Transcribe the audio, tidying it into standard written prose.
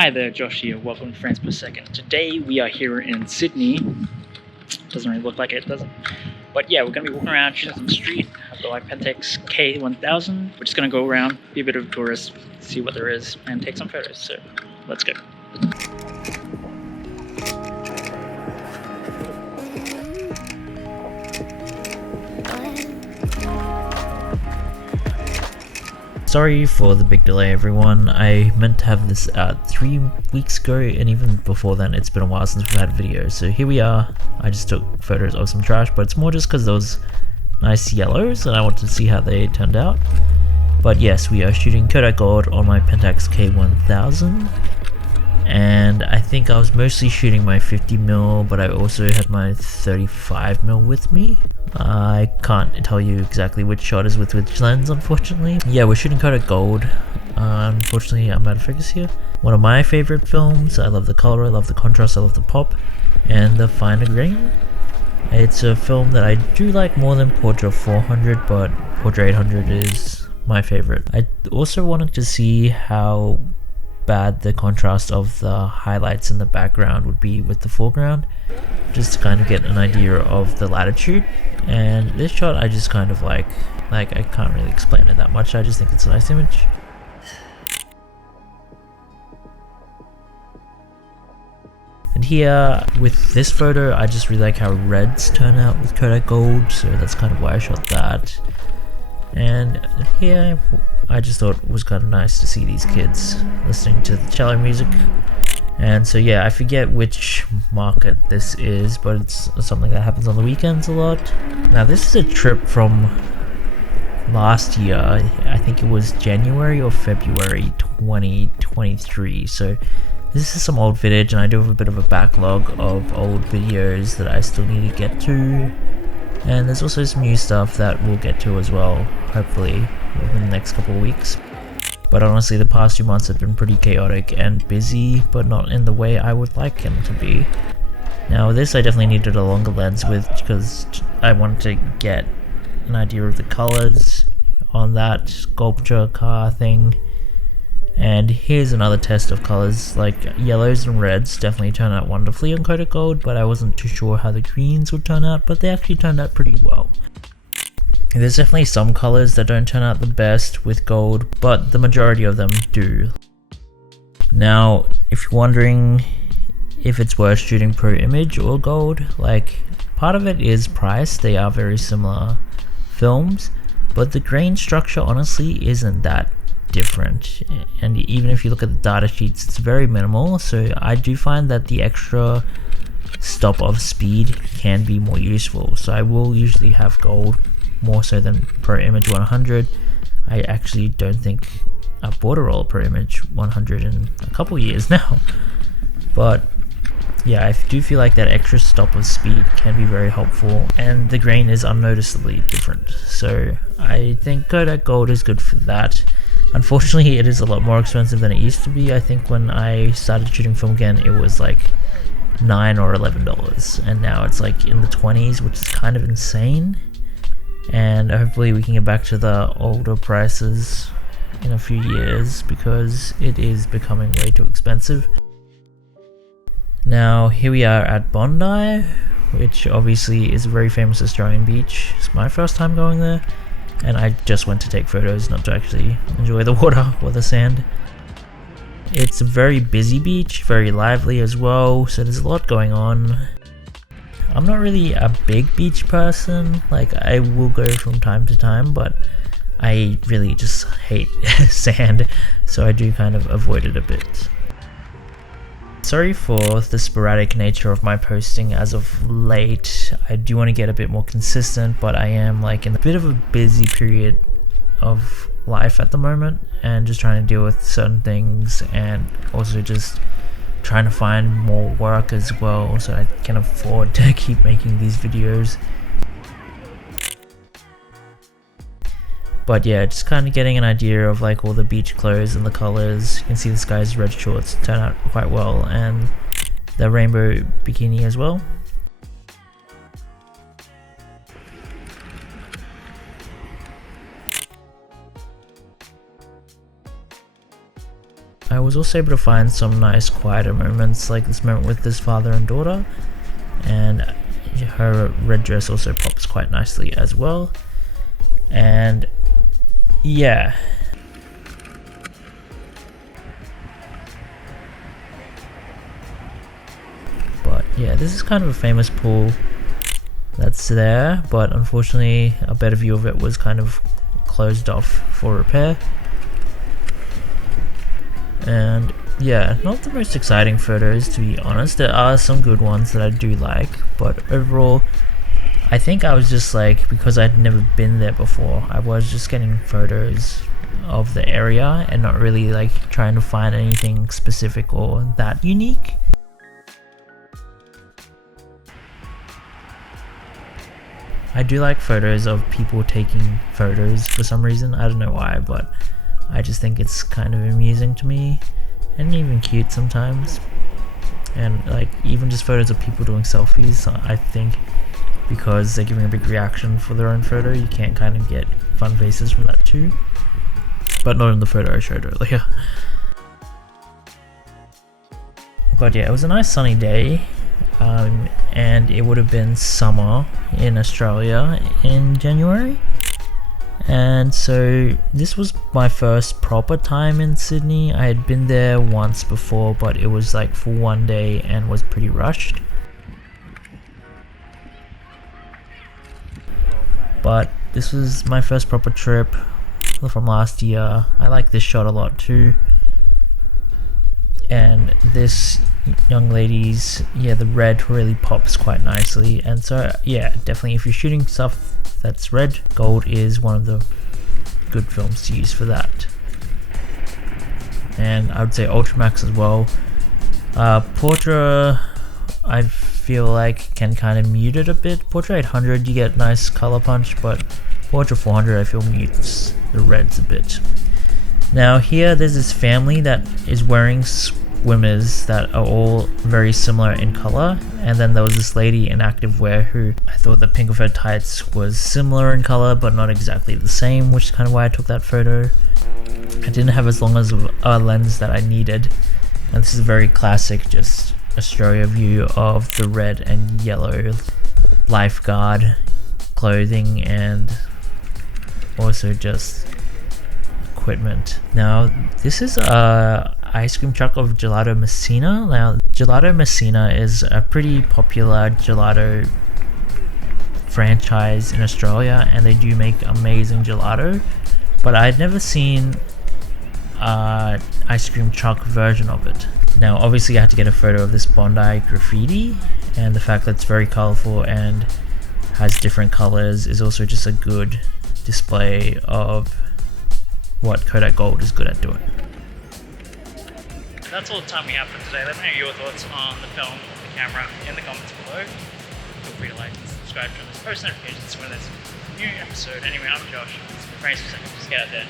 Hi there, Josh here. Welcome to Frames Per Second. Today we are here in Sydney. Doesn't really look like it, does it? But yeah, we're going to be walking around, shooting some street. I've got my Pentax K1000. We're just going to go around, be a bit of a tourist, see what there is, and take some photos. So let's go. Sorry for the big delay, everyone. I meant to have this out 3 weeks ago, and even before then it's been a while since we've had videos. So here we are. I just took photos of some trash, but it's more just because those nice yellows and I wanted to see how they turned out. But yes, we are shooting Kodak Gold on my Pentax K1000, and I think I was mostly shooting my 50mm, but I also had my 35mm with me. I can't tell you exactly which shot is with which lens, unfortunately. Yeah, we're shooting Kodak Gold. Unfortunately, I'm out of focus here. One of my favorite films. I love the color, I love the contrast, I love the pop, and the finer grain. It's a film that I do like more than Portrait 400, but Portrait 800 is my favorite. I also wanted to see how bad the contrast of the highlights in the background would be with the foreground, just to kind of get an idea of the latitude. And this shot I just kind of like I can't really explain it that much. I just think it's a nice image. And here with this photo, I just really like how reds turn out with Kodak Gold, so that's kind of why I shot that. And here I just thought it was kind of nice to see these kids listening to the cello music. And so yeah, I forget which market this is, but it's something that happens on the weekends a lot. Now this is a trip from last year. I think it was January or February 2023. So this is some old footage, and I do have a bit of a backlog of old videos that I still need to get to. And there's also some new stuff that we'll get to as well, hopefully within the next couple of weeks. But honestly, the past 2 months have been pretty chaotic and busy, but not in the way I would like them to be. Now this I definitely needed a longer lens with, because I wanted to get an idea of the colors on that sculpture car thing. And here's another test of colors. Like yellows and reds definitely turn out wonderfully on Kodak Gold, but I wasn't too sure how the greens would turn out, but they actually turned out pretty well. There's definitely some colors that don't turn out the best with gold, but the majority of them do. Now, if you're wondering if it's worth shooting pro image or gold, like part of it is price. They are very similar films, but the grain structure honestly isn't that different. And even if you look at the data sheets, it's very minimal. So I do find that the extra stop of speed can be more useful. So I will usually have gold more so than Pro Image 100. I actually don't think I've bought a roll of Pro Image 100 in a couple years now. But yeah, I do feel like that extra stop of speed can be very helpful, and the grain is unnoticeably different. So I think Kodak Gold is good for that. Unfortunately, it is a lot more expensive than it used to be. I think when I started shooting film again, it was like $9 or $11, and now it's like in the 20s, which is kind of insane. And hopefully we can get back to the older prices in a few years, because it is becoming way too expensive. Now here we are at Bondi, which obviously is a very famous Australian beach. It's my first time going there, and I just went to take photos, not to actually enjoy the water or the sand. It's a very busy beach, very lively as well, so there's a lot going on. I'm not really a big beach person. Like, I will go from time to time, but I really just hate sand, so I do kind of avoid it a bit. Sorry for the sporadic nature of my posting as of late. I do want to get a bit more consistent, but I am like in a bit of a busy period of life at the moment, and just trying to deal with certain things, and also just trying to find more work as well, so I can afford to keep making these videos. But yeah, just kind of getting an idea of like all the beach clothes and the colors. You can see this guy's red shorts turn out quite well, and the rainbow bikini as well. I was also able to find some nice quieter moments, like this moment with this father and daughter, and her red dress also pops quite nicely as well. And yeah, but yeah, this is kind of a famous pool that's there, but unfortunately a better view of it was kind of closed off for repair. And yeah, not the most exciting photos, to be honest. There are some good ones that I do like, but overall I think I was just like, because I'd never been there before, I was just getting photos of the area and not really like trying to find anything specific or that unique. I do like photos of people taking photos for some reason. I don't know why, but I just think it's kind of amusing to me and even cute sometimes. And like even just photos of people doing selfies, I think because they're giving a big reaction for their own photo, you can't kind of get fun faces from that too. But not in the photo I showed earlier. But yeah, it was a nice sunny day. And it would have been summer in Australia in January, and so this was my first proper time in Sydney. I had been there once before, but it was like for one day and was pretty rushed. But this was my first proper trip from last year. I like this shot a lot too. And this young lady's, yeah, the red really pops quite nicely. And so yeah, definitely if you're shooting stuff that's red, gold is one of the good films to use for that. And I would say Ultramax as well. Portra, I feel like can kind of mute it a bit. Portra 800 you get nice color punch, but Portra 400 I feel mutes the reds a bit. Now here there's this family that is wearing swimmers that are all very similar in color, and then there was this lady in activewear who I thought the pink of her tights was similar in color but not exactly the same, which is kind of why I took that photo. I didn't have as long as a lens that I needed, and this is a very classic just Australia view of the red and yellow lifeguard clothing and also just equipment. Now this is a ice cream truck of Gelato Messina. Now Gelato Messina is a pretty popular gelato franchise in Australia, and they do make amazing gelato, but I'd never seen a ice cream truck version of it. Now obviously I had to get a photo of this Bondi graffiti, and the fact that it's very colorful and has different colors is also just a good display of what Kodak Gold is good at doing. That's all the time we have for today. Let me know your thoughts on the film, the camera, in the comments below. Feel free to like and subscribe to this, post notifications when there's a new episode. Anyway, I'm Josh. Thanks for a second. Just get out there.